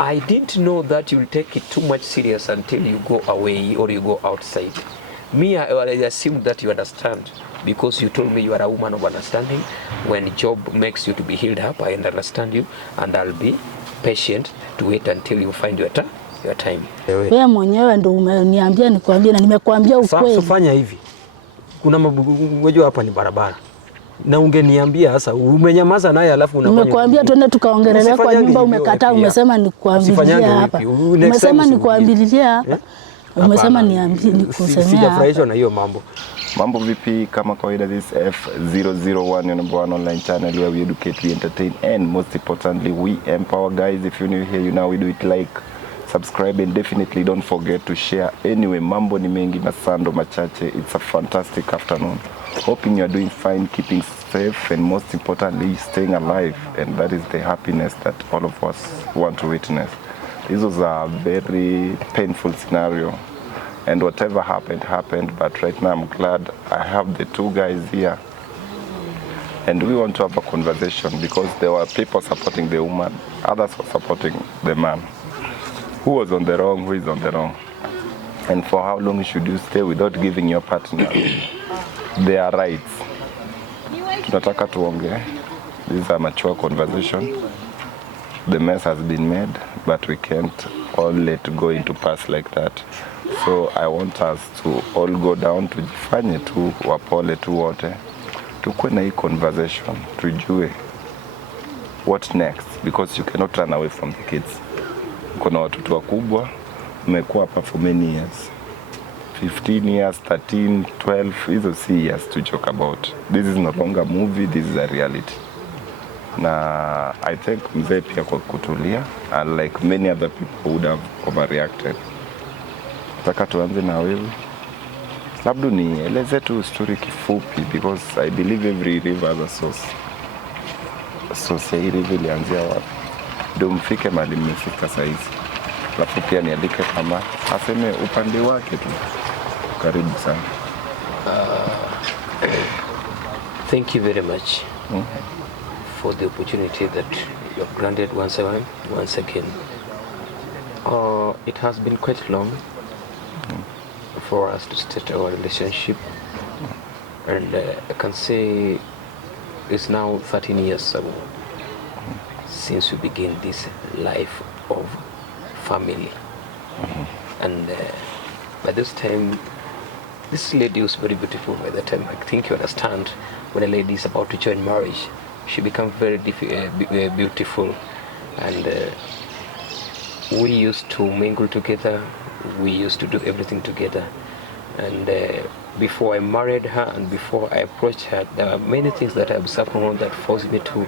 I didn't know that you'll take it too much serious until you go away or you go outside. Me, I assumed that you understand because you told me you are a woman of understanding. When job makes you to be healed up, I understand you, and I'll be patient to wait until you find your time. Wewe mwenyewe ndio umeniambia nikwambie na nimekuambia ukweli. Sasa fanya hivi. Kuna mgonjwa hapa ni barabara. Na ungeniambia sasa umenyamaza naye alafu unafanya. Nimekuambia twende tukaongelelea kwa nyumba, umekataa, umesema nikuambilia hapa. Umesema nikuambilia hapa. Umesema niambie nikusemea. Sijafurahishwa na hiyo mambo. Mambo vipi? Kama kawaida, this F001, your number one online channel where we educate, we entertain, and most importantly we empower. Guys, if you're new here, you know we do it, like, subscribe, and definitely don't forget to share. Anyway, mambo ni mengi, masando machache. It's a fantastic afternoon. Hoping you're doing fine, keeping safe, and most importantly staying alive, and that is the happiness that all of us want to witness. This was a very painful scenario, and whatever happened, but right now I'm glad I have the two guys here, and we want to have a conversation because there were people supporting the woman, others were supporting the man. Who was on the wrong, who is on the wrong, and for how long should you stay without giving your partner their rights? Tunataka tuongee. This is a mature conversation. The mess has been made, but we can't all let go into past like that. So I want us to all go down, tujifanye tu wapole tu wote, tukue na hii conversation, tujue what next, because you cannot run away from the kids. Kuna watoto wakubwa, mmekuwa hapa for many years, 15 years, 13, 12, hizo si years to joke about. This is no longer a movie, this is a reality. Na I think mzee pia kwa kutulia, and like many other people would have overreacted. Nataka tuanze na wewe. Labda nieleze tu story kifupi, because I believe every river has a source. Source hii river ilianzia wapi? Ndio mfike mahali mmefika saizi. Alafu pia niandike kama aseme upande wake tu. Karibu sana. Thank you very much for the opportunity that you have granted once again. It has been quite long for us to start our relationship, and I can say it's now 13 years since we began this life of family. And by this time, this lady was very beautiful. By the time, I think you understand, when a lady is about to join marriage, she becomes very beautiful. And we used to mingle together. We used to do everything together. And before I married her and before I approached her, there are many things that I observed from her that forced me to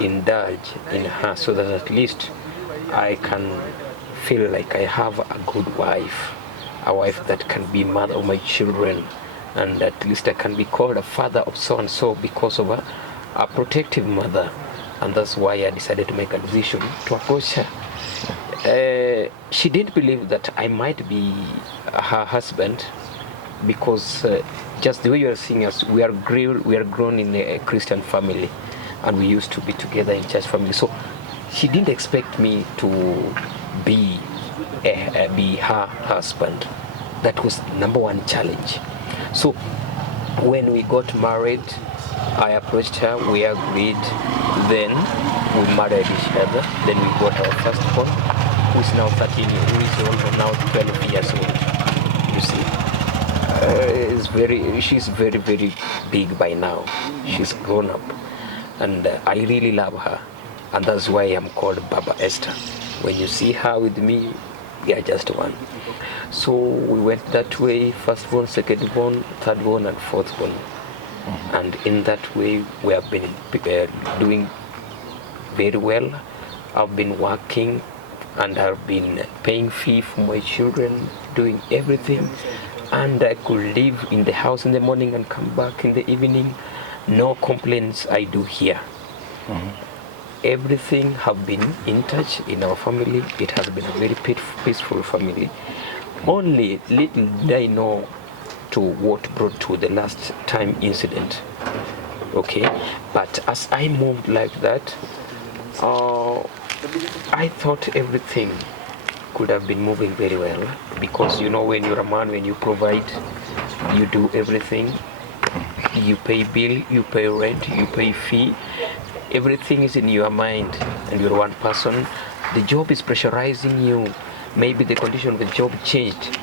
indulge in her, so that at least I can feel like I have a good wife, a wife that can be mother of my children, and at least I can be called a father of so and so because of a protective mother. And that's why I decided to make a decision to approach her. She didn't believe that I might be her husband, because just the way you are seeing us, we are grown in a Christian family, and we used to be together in church family. So she didn't expect me to be her husband. That was number one challenge. So when we got married, I approached her, we agreed, then we married each other, then we got our first born, who is now 13 years, who is also now 12 years old. You see, she's very, very big by now. She's grown up, and I really love her, and that's why I'm called Baba Esther. When you see her with me, we are just one. So we went that way: first born, second born, third born, and fourth born. And in that way, we have been doing very well. I've been working, and I've been paying fee for my children, doing everything. And I could live in the house in the morning and come back in the evening. No complaints I do here. Everything have been in touch in our family. It has been a very peaceful family. Only little did I know to what brought to the last time incident. Okay, but as I moved like that, I thought everything could have been moving very well, because you know, when you're a man, when you provide, you do everything. You pay bill, you pay rent, you pay fee. Everything is in your mind, and you're one person. The job is pressurizing you. Maybe the condition of the job changed,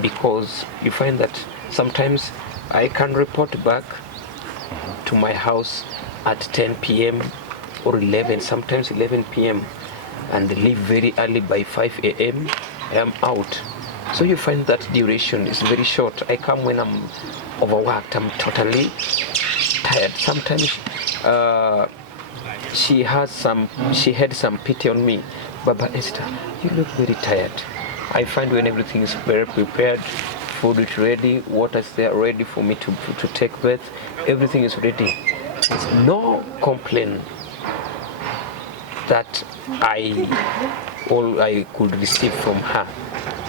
because you find that sometimes I can report back to my house at 10 p.m. or 11, sometimes 11 p.m. and leave very early. By 5 a.m. I am out. So you find that duration is very short. I come when I'm overworked, I'm totally tired. Sometimes she had some pity on me. Baba Esther, you look very tired. I find when everything is very prepared, food is ready, water is there ready for me to take bath, everything is ready. There's no complaint that I could receive from her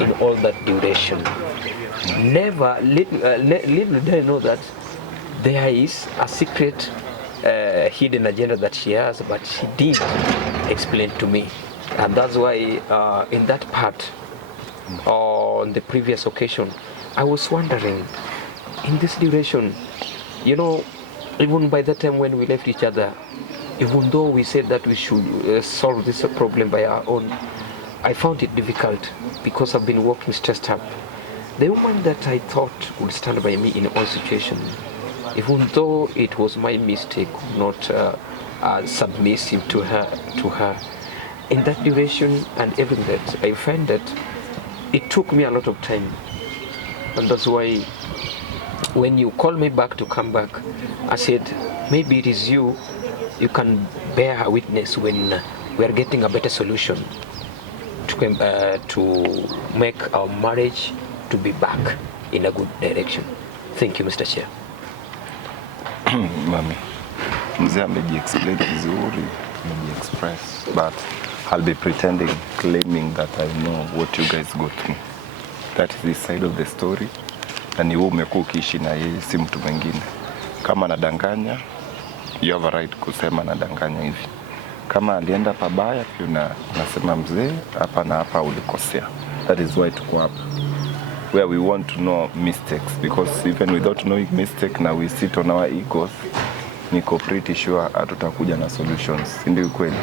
in all that duration. Never, little did I know that there is a secret hidden agenda that she has, but she did explain to me. And that's why in that part, on the previous occasion, I was wondering, in this duration, you know, even by the time when we left each other, even though we said that we should solve this problem by our own, I found it difficult because I've been working stressed up. The woman that I thought would stand by me in all situations, even though it was my mistake not submissive to her, in that duration and even that, I find that it took me a lot of time. And that's why when you call me back to come back, I said, maybe it is you can bear witness when we are getting a better solution to make our marriage to be back in a good direction. Thank you, Mr. Chair. Mami, mzee ameji-explain vizuri, ameji-express, but I'll be pretending, claiming that I know what you guys go through. That is the side of the story. Na ni wewe umekuwa ukiishi na yeye, si mtu mwingine. Kama anadanganya, you have a right kusema anadanganya hivi. Kama alienda pabaya, unasema mzee, hapa na hapa ulikosea. That is why tuko hapa. Where we want to know mistakes, because even without knowing mistake, now we sit on our egos. Niko pretty sure hatutakuja na solutions. Ndio kweli.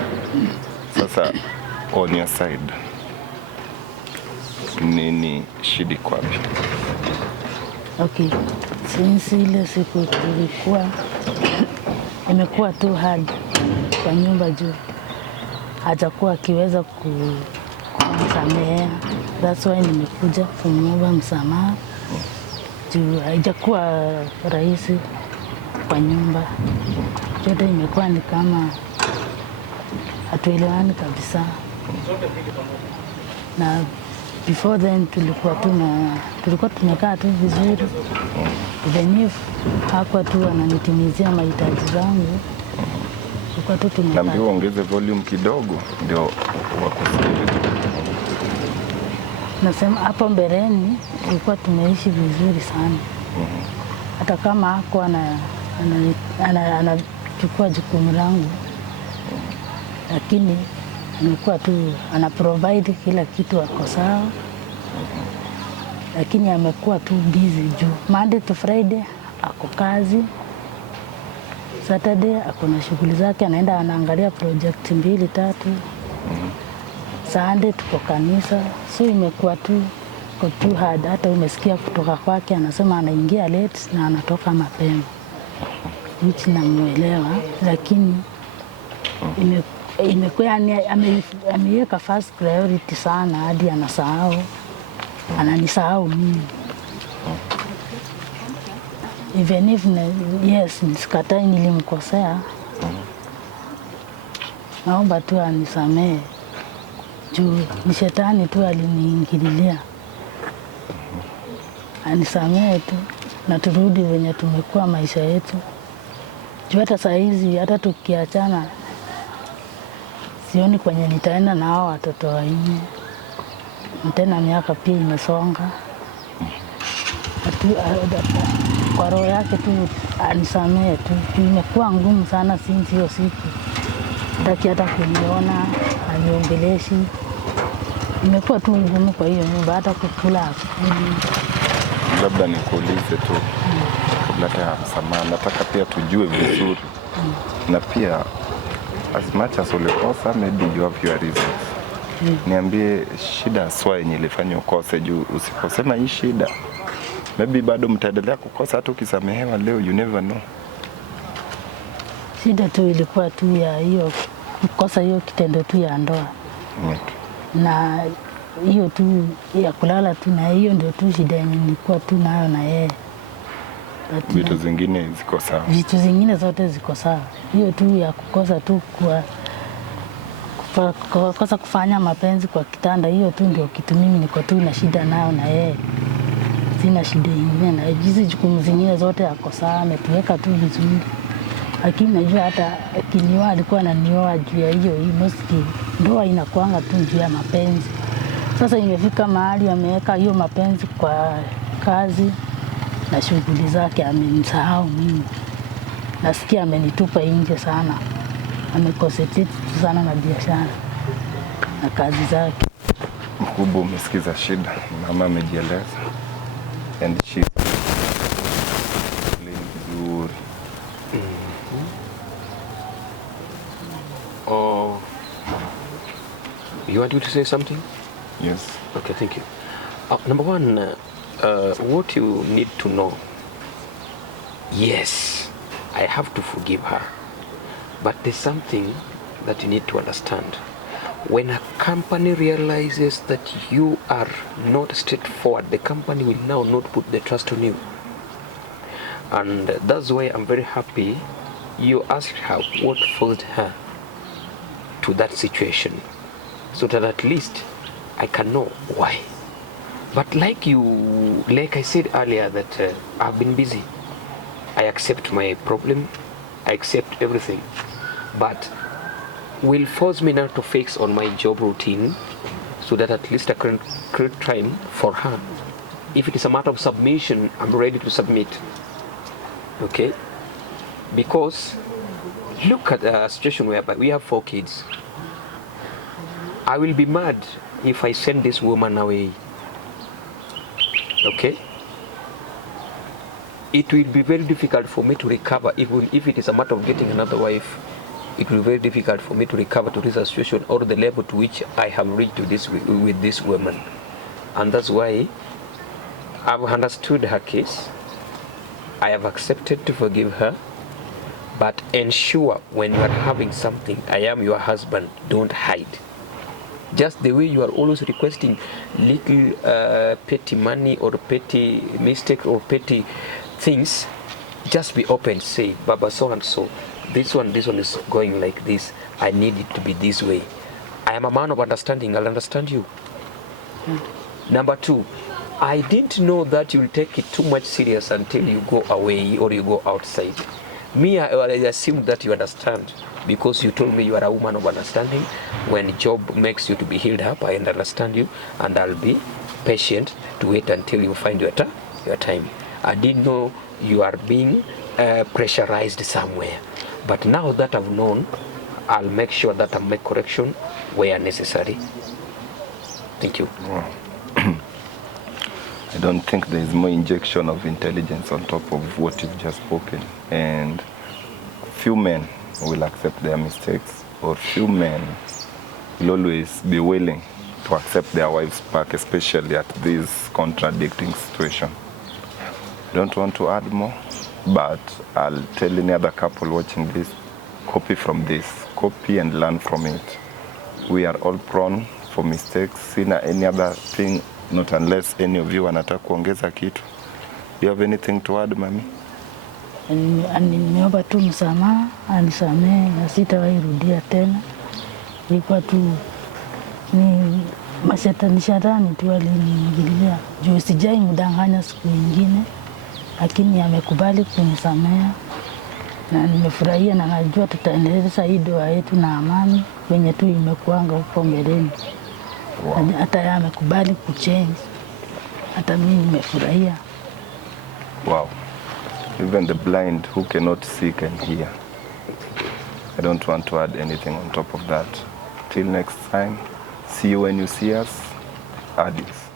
Sasa on your side, nini shida kwapi? Okay, since ile siku tulikuwa imekuwa too hard kwa nyumba juu hajakuwa akiweza kumsamehea. That's why nimekuja kumuomba msamaha juu haijakuwa rahisi kwa nyumba. Jote imekuwa ni kama hatuelewani kabisa. Na before then tulikuwa tumekaa tu vizuri. Even if hakuwa tu ananitimizia mahitaji zangu, tulikuwa tu tumekaa. Naambiwa ongeze volume kidogo ndio wakusikilize. Nasema hapo mbeleni tulikuwa tumeishi vizuri sana. Hata kama hakuwa anachukua jukumu langu, lakini nilikuwa tu provide kila kitu, ako sawa. Lakini amekuwa tu busy juu Monday to Friday ako kazi, Saturday ako na shughuli zake, anaenda anaangalia project 2-3, Sunday tuko kanisa. So imekuwa tu hard. Hata umesikia kutoka kwake anasema anaingia late na anatoka mapema, which namuelewa, lakini imekuwa ameweka first priority sana hadi ananisahau mimi. Even if yes, nisikatai nilimkosea, naomba tu anisamehe juu ni shetani tu aliniingililia. Anisamehe tu na turudi venye tumekuwa maisha yetu. Juu hata saa hizi hata tukiachana, sioni kwenye nitaenda na hao watoto wanne. Tena miaka pia imesonga. Kwa roho yake tu anisamehe tu. Imekuwa ngumu sana since hiyo siku. hataki hata kuniona, aniongeleshi. Imekuwa tu ngumu kwa hiyo nyumba, hata kukula. Labda nikuulize tu kabla ya msamaha, nataka pia tujue vizuri na pia as much as ulikosa, maybe you have your reasons. Niambie shida swa yenye ilifanya ukose, juu usiposema hii shida maybe bado mtaendelea kukosa hata ukisamehewa leo, you never know. Shida tu ilikuwa tu ya hiyo kukosa hiyo kitendo tu ya ndoa. Na hiyo tu ya kulala tu, na hiyo ndio tu shida yenye nilikuwa tu nayo na yeye. Vitu zingine ziko sawa. Vitu zingine zote ziko sawa. Hiyo tu ya kukosa tu kukosa kufanya mapenzi kwa kitanda, hiyo tu ndio kitu mimi niko tu na shida nayo na yeye. Sina shida nyingine, na hizi jukumu zingine zote yako sawa, ametuweka tu vizuri. Lakini najua hata kinioa alikuwa ananioa juu ya hiyo mostly ndoa inakuanga tu juu ya mapenzi. Sasa imefika mahali ameweka hiyo mapenzi kwa kazi na shughuli zake, amenisahau mimi. Nasikia amenitupa nje sana, ameconcentrate sana na biashara na kazi zake. Mkubwa, umesikiza shida, mama amejieleza and she's playing vizuri. Oh, you want me to say something? Yes. Okay, thank you. Number one, what you need to know. Yes, I have to forgive her. But there's something that you need to understand. When a company realizes that you are not straightforward, the company will now not put the trust on you. And that's why I'm very happy you asked her what forced her to that situation, so that at least I can know why. But like I said earlier, that I've been busy. I accept my problem, I accept everything, but will force me now to fix on my job routine, so that at least I can create time for her. If it is a matter of submission, I'm ready to submit. Okay? Because look at a situation whereby we have 4 kids. I will be mad if I send this woman away. Okay? It will be very difficult for me to recover, even if it is a matter of getting another wife. It will be very difficult for me to recover to this situation or the level to which I have reached with this woman. And that's why I've understood her case. I have accepted to forgive her. But ensure when you are having something, I am your husband, don't hide. Just the way you are always requesting little petty money or petty mistake or petty things, just be open, say, Baba so and so, this one is going like this, I need it to be this way. I am a man of understanding, I'll understand you. Number 2, I didn't know that you'll take it too much serious until you go away or you go outside. Me, I assumed that you understand, because you told me you are a woman of understanding. When job makes you to be healed up, I understand you, and I'll be patient to wait until you find your time. I didn't know you are being pressurized somewhere. But now that I've known, I'll make sure that I make correction where necessary. Thank you. I don't think there is more injection of intelligence on top of what you've just spoken. And few men will accept their mistakes, or few men will always be willing to accept their wives back, especially at this contradicting situation. I don't want to add more, but I'll tell any other couple watching this, copy from this, copy and learn from it. We are all prone for mistakes. Sina any other thing, not unless any of you wanataka kuongeza kitu. You have anything to add, mami? Nimeomba tu msamaha, anisamehe na sitawahi rudia tena. Ilikuwa tu ni mashetani tu aliniingilia. Juu sijai mdanganya siku nyingine, lakini amekubali kunisamehe. Na nimefurahia na najua tutaendeleza hii ndoa yetu na amani kwenye tu imekuanga huko mbeleni. Wow. Hata yeye amekubali kuchange. Hata mimi nimefurahia. Wow. Even the blind who cannot see can hear. I don't want to add anything on top of that. Till next time, see you when you see us. Adios.